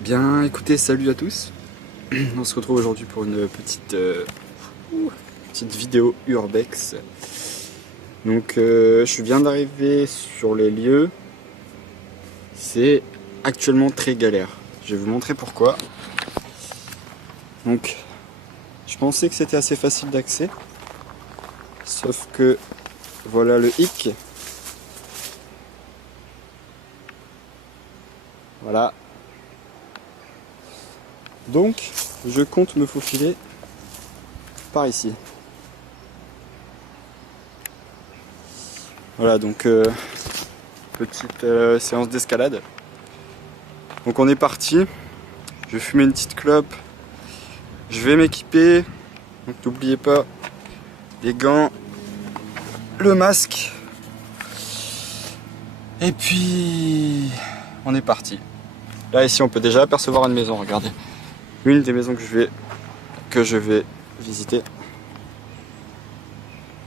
Bien, écoutez, salut à tous. On se retrouve aujourd'hui pour une petite vidéo urbex. Donc, je viens d'arriver sur les lieux. C'est actuellement très galère. Je vais vous montrer pourquoi. Donc, je pensais que c'était assez facile d'accès. Sauf que, voilà le hic. Voilà. Donc, je compte me faufiler par ici. Voilà, donc petite séance d'escalade. Donc on est parti. Je vais fumer une petite clope. Je vais m'équiper. Donc n'oubliez pas les gants, le masque. Et puis on est parti. Là ici on peut déjà apercevoir une maison, regardez. Une des maisons que je vais visiter.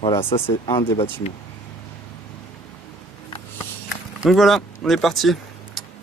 Voilà, ça c'est un des bâtiments. Donc voilà, on est parti.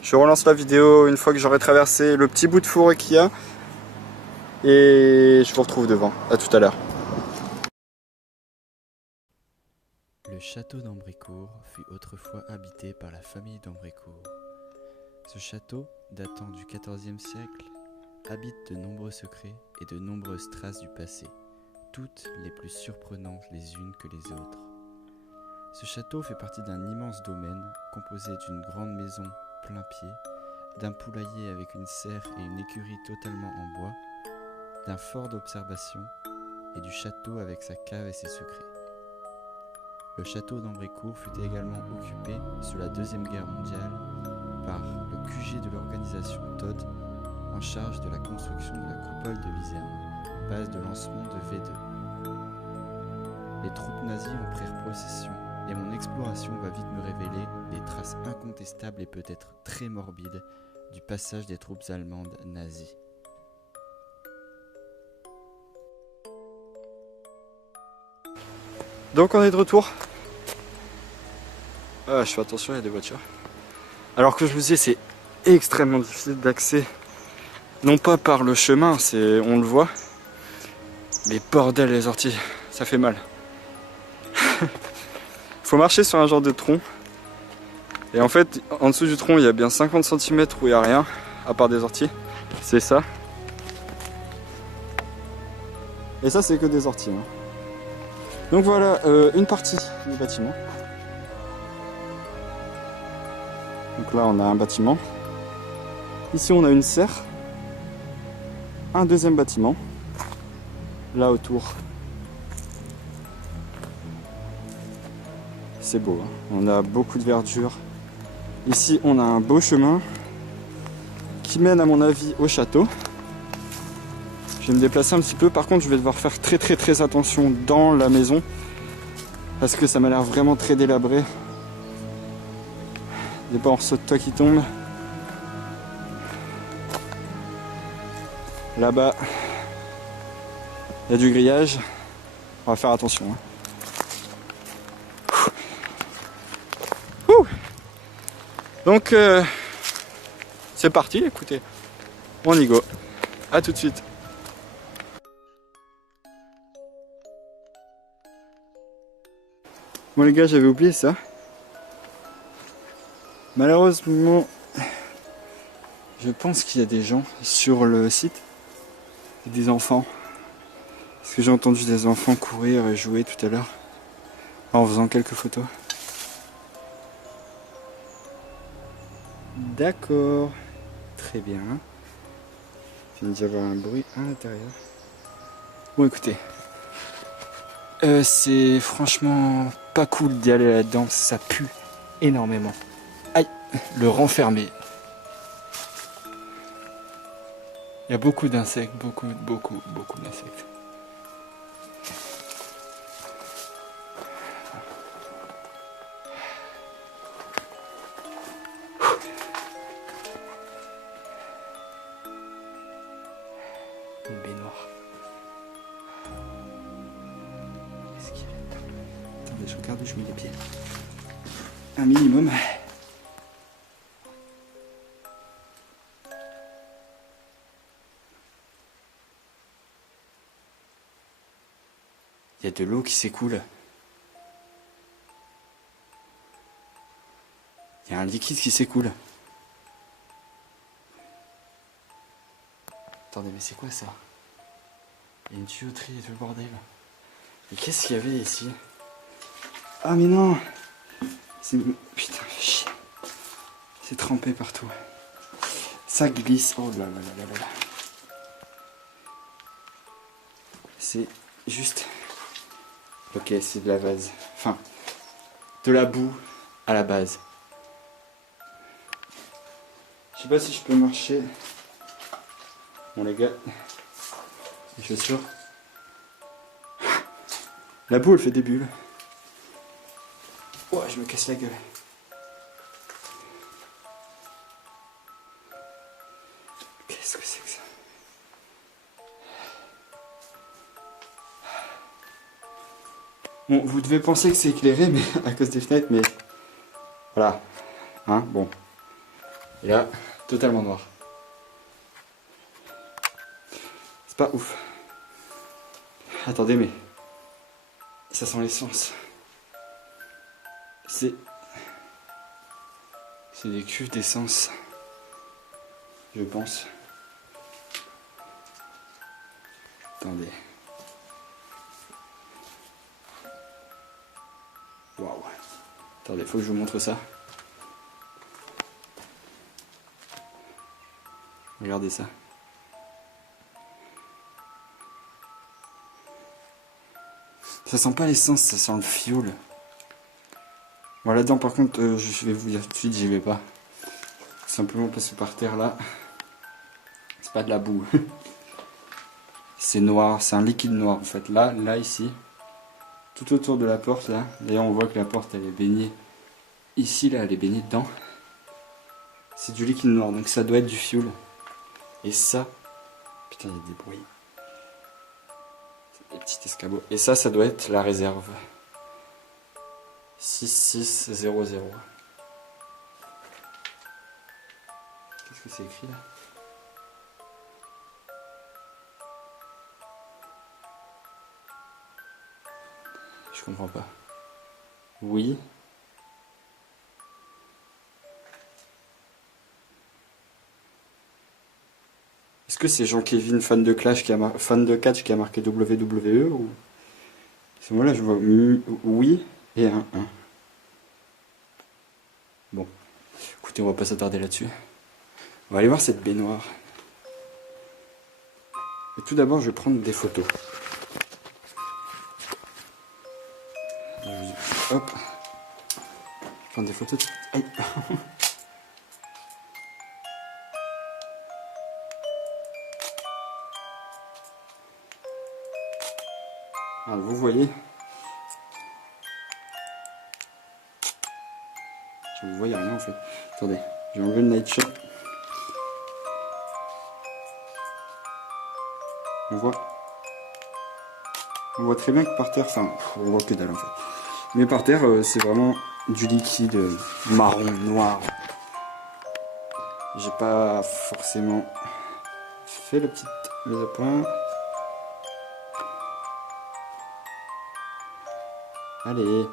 Je relance la vidéo une fois que j'aurai traversé le petit bout de forêt qu'il y a. Et je vous retrouve devant. À tout à l'heure. Le château d'Ambrécourt fut autrefois habité par la famille d'Ambrécourt. Ce château, datant du XIVe siècle, habite de nombreux secrets et de nombreuses traces du passé, toutes les plus surprenantes les unes que les autres. Ce château fait partie d'un immense domaine composé d'une grande maison plein pied, d'un poulailler avec une serre et une écurie totalement en bois, d'un fort d'observation et du château avec sa cave et ses secrets. Le château d'Ambrécourt fut également occupé sous la Deuxième Guerre mondiale par le QG de l'organisation Todt en charge de la construction de la coupole de Lizerne, base de lancement de V2. Les troupes nazies en prirent possession et mon exploration va vite me révéler des traces incontestables et peut-être très morbides du passage des troupes allemandes nazies. Donc on est de retour. Ah, je fais attention, il y a des voitures. Alors que je vous disais, c'est extrêmement difficile d'accès. Non pas par le chemin, on le voit. Mais bordel les orties, ça fait mal. Faut marcher sur un genre de tronc. Et en fait, en dessous du tronc, il y a bien 50 cm où il n'y a rien, à part des orties. C'est ça. Et ça, c'est que des orties. Hein. Donc voilà, une partie du bâtiment. Donc là, on a un bâtiment. Ici, on a une serre. Un deuxième bâtiment. Là, autour. C'est beau. Hein. On a beaucoup de verdure. Ici, on a un beau chemin qui mène, à mon avis, au château. Je vais me déplacer un petit peu. Par contre, je vais devoir faire très attention dans la maison. Parce que ça m'a l'air vraiment très délabré. Des morceaux de toit qui tombent. Là-bas, il y a du grillage. On va faire attention. Hein. Donc, c'est parti, écoutez. On y go. A tout de suite. Bon les gars, j'avais oublié ça. Malheureusement, je pense qu'il y a des gens sur le site. Des enfants. Parce que j'ai entendu des enfants courir et jouer tout à l'heure. En faisant quelques photos. D'accord. Très bien. Il vient d'y avoir un bruit à l'intérieur. Bon écoutez. C'est franchement pas cool d'y aller là-dedans. Ça pue énormément. Aïe, le renfermer. Il y a beaucoup d'insectes, beaucoup d'insectes. Une baignoire. Qu'est-ce qu'il y a? Attendez, je regarde où je mets les pieds. Un minimum. Il y a de l'eau qui s'écoule. Il y a un liquide qui s'écoule. Attendez, mais c'est quoi ça? Il y a une tuyauterie et tout le bordel. Et qu'est-ce qu'il y avait ici? Ah mais non! Putain, chier. C'est trempé partout. Ça glisse. Oh là là là là là. C'est juste... Ok, c'est de la vase. Enfin, de la boue à la base. Je sais pas si je peux marcher. Bon les gars, les chaussures. La boue elle fait des bulles. Oh, je me casse la gueule. Qu'est-ce que c'est que ça? Bon, vous devez penser que c'est éclairé, mais à cause des fenêtres, mais voilà. Hein, bon. Et là, totalement noir. C'est pas ouf. Attendez, mais ça sent l'essence. C'est des cuves d'essence, je pense. Attendez. Waouh. Attendez, faut que je vous montre ça. Regardez ça. Ça sent pas l'essence, ça sent le fioul. Bon, là-dedans, par contre, je vais vous dire tout de suite, j'y vais pas. Simplement parce que par terre, là, c'est pas de la boue. C'est noir, c'est un liquide noir, en fait. Là, ici, tout autour de la porte, là. D'ailleurs, on voit que la porte, elle est baignée. Ici, là, elle est baignée dedans. C'est du liquide noir, donc ça doit être du fioul. Et ça... Putain, il y a des bruits. Des petits escabeaux. Et ça doit être la réserve. 6600. Qu'est-ce que c'est écrit là? Je comprends pas. Oui. Est-ce que c'est Jean-Kevin, fan de Clash, fan de catch qui a marqué WWE ou... C'est moi là, je vois oui et un 1. Bon, écoutez, on va pas s'attarder là-dessus. On va aller voir cette baignoire. Et tout d'abord, je vais prendre des photos. Hop. Prendre des photos. Aïe. Alors, vous voyez. Vous voyez rien en fait. Attendez, je vais enlever le night shot. On voit très bien que par terre, enfin, on voit que dalle en fait. Mais par terre, c'est vraiment du liquide marron, noir. J'ai pas forcément fait la petite mise à point. Allez.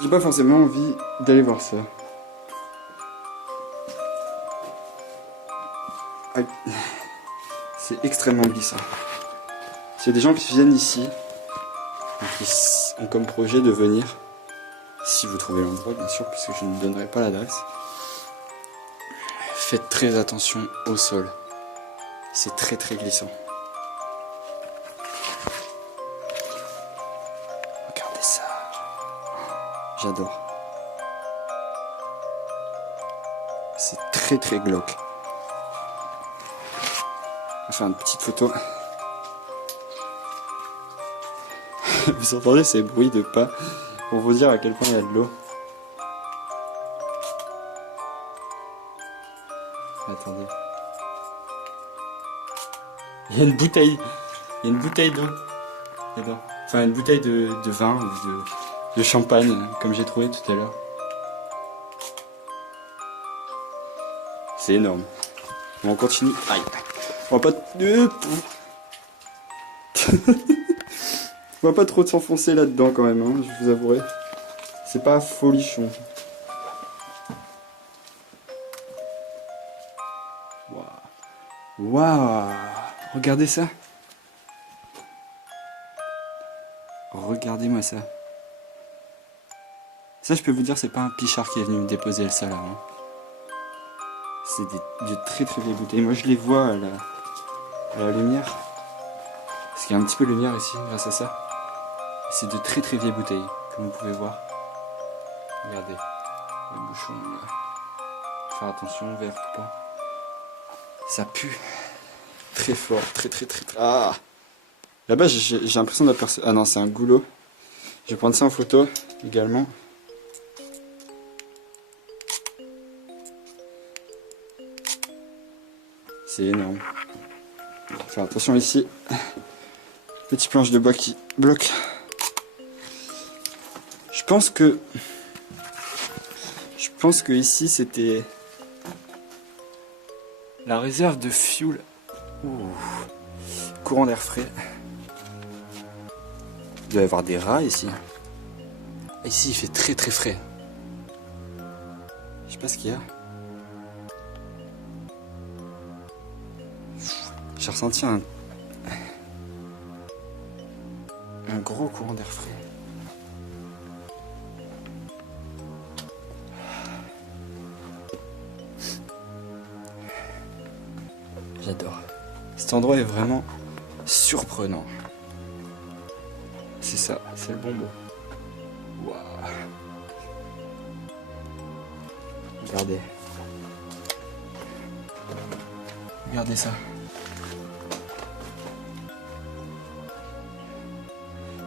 J'ai pas forcément envie d'aller voir ça. Aïe. C'est extrêmement glissant. S'il y a des gens qui viennent ici, qui ont comme projet de venir, si vous trouvez l'endroit bien sûr, puisque je ne donnerai pas l'adresse, faites très attention au sol. C'est très très glissant. Regardez ça. J'adore. C'est très très glauque. On va faire une petite photo. Vous entendez ces bruits de pas pour vous dire à quel point il y a de l'eau. Attendez. Il y a une bouteille. Il y a une bouteille d'eau dedans. Enfin une bouteille de vin ou de champagne comme j'ai trouvé tout à l'heure. C'est énorme. Bon, on continue. Aïe. On va pas... On va pas trop s'enfoncer là-dedans quand même, hein, je vous avouerai. C'est pas folichon. Waouh. Regardez ça. Regardez-moi ça. Ça, je peux vous dire, c'est pas un pichard qui est venu me déposer ça là. Hein. C'est de très très vieilles bouteilles. Moi, je les vois à la lumière. Parce qu'il y a un petit peu de lumière ici, grâce à ça. C'est de très très vieilles bouteilles, comme vous pouvez voir. Regardez, le bouchon là. Faire attention, verre coupant. Ça pue. Très fort, très. Ah. Là-bas, j'ai l'impression d'apercevoir... Ah non, c'est un goulot. Je vais prendre ça en photo, également. C'est énorme. Faire attention ici. Petite planche de bois qui bloque. Je pense que ici c'était la réserve de fuel. Ouh. Courant d'air frais. Il doit y avoir des rats ici. Ici il fait très très frais. Je sais pas ce qu'il y a. J'ai ressenti un gros courant d'air frais. J'adore. Cet endroit est vraiment surprenant. C'est ça, c'est le bon mot. Waouh. Regardez. Regardez ça.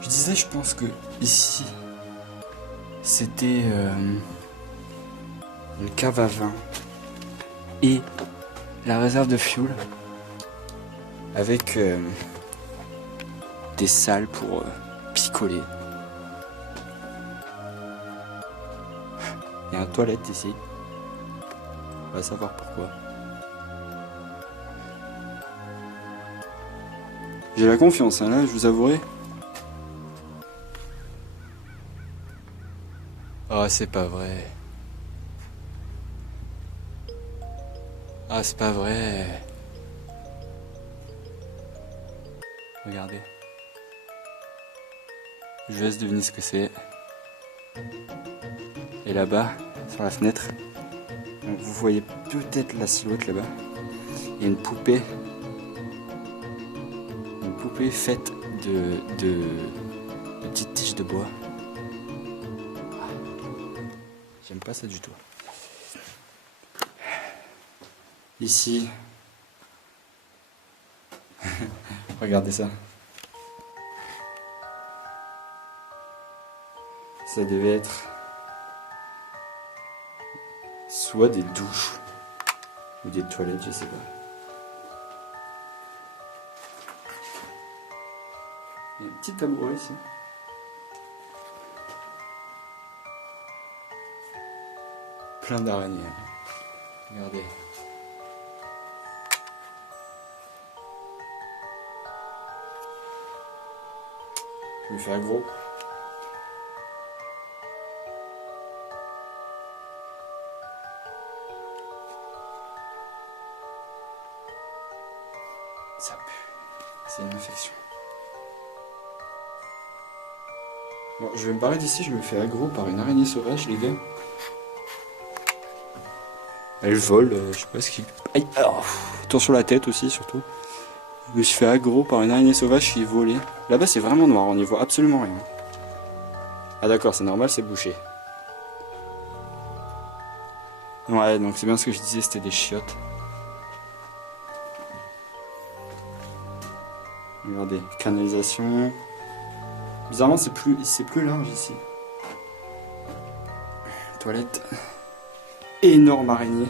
Je disais, je pense que ici, c'était une cave à vin et la réserve de fuel avec des salles pour picoler. Il y a une toilette ici. On va savoir pourquoi. J'ai la confiance, hein, là, je vous avouerai. Oh, c'est pas vrai. Ah, c'est pas vrai. Regardez. Je vous laisse deviner ce que c'est. Et là-bas, sur la fenêtre, vous voyez peut-être la silhouette là-bas. Il y a une poupée. Une poupée faite de petites tiges de bois. J'aime pas ça du tout. Ici, regardez ça. Ça devait être soit des douches ou des toilettes, je sais pas. Il y a un petit tabouret ici. Plein d'araignées. Regardez. Je vais faire gros. Ça pue. C'est une infection. Bon, je vais me barrer d'ici, je me fais aggro par une araignée sauvage, les gars. Elle vole, je sais pas ce qui... Aïe, alors, attention la tête aussi, surtout. Je me suis fait aggro par une araignée sauvage qui est volée. Là-bas, c'est vraiment noir, on n'y voit absolument rien. Ah d'accord, c'est normal, c'est bouché. Ouais, donc c'est bien ce que je disais, c'était des chiottes. Regardez, canalisation. Bizarrement, c'est plus large ici. Toilette. Énorme araignée.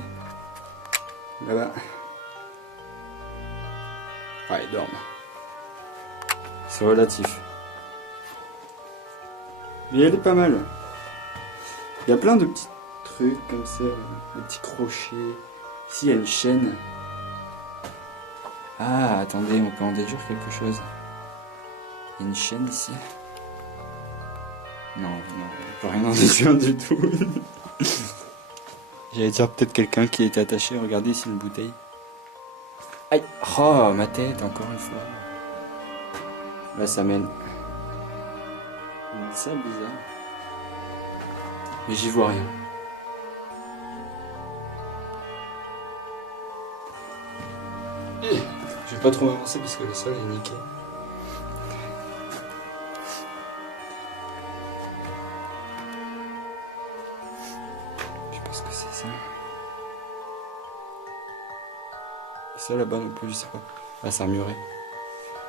Là-bas. Ouais, énorme. C'est relatif. Mais elle est pas mal. Il y a plein de petits trucs comme ça, des petits crochets. Ici, il y a une chaîne. Ah, attendez, on peut en déduire quelque chose. Il y a une chaîne ici. Non, on peut rien en déduire du tout. J'allais dire peut-être quelqu'un qui était attaché. Regardez ici une bouteille. Aïe! Oh, ma tête, encore une fois. Là, ça mène. Une salle bizarre. Mais j'y vois rien. Je vais pas trop avancer parce que le sol est nickel. Je sais pas ce que c'est ça. Et ça là-bas non plus, je sais pas. Ah, c'est un muret.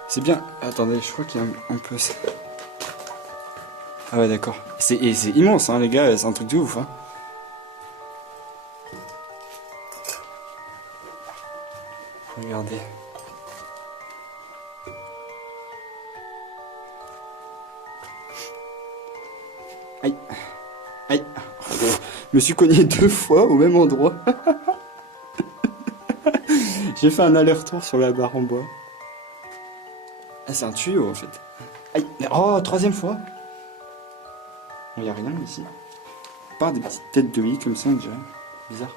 C'est bien. Attendez, je crois qu'il y a un peu ça. Ah ouais, d'accord. Et c'est immense, hein, les gars, c'est un truc de ouf. Hein. Regardez. Aïe. Aïe. Je me suis cogné 2 fois au même endroit. J'ai fait un aller-retour sur la barre en bois. Ah, c'est un tuyau en fait. Aïe. Oh, 3e fois. Il n'y a rien ici. À part des petites têtes de lit comme ça, déjà. Bizarre.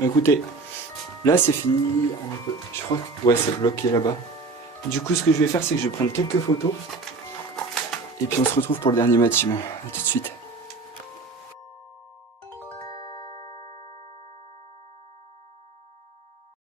Écoutez, là c'est fini. Je crois que. Ouais, c'est bloqué là-bas. Du coup, ce que je vais faire, c'est que je vais prendre quelques photos. Et puis on se retrouve pour le dernier bâtiment. A tout de suite.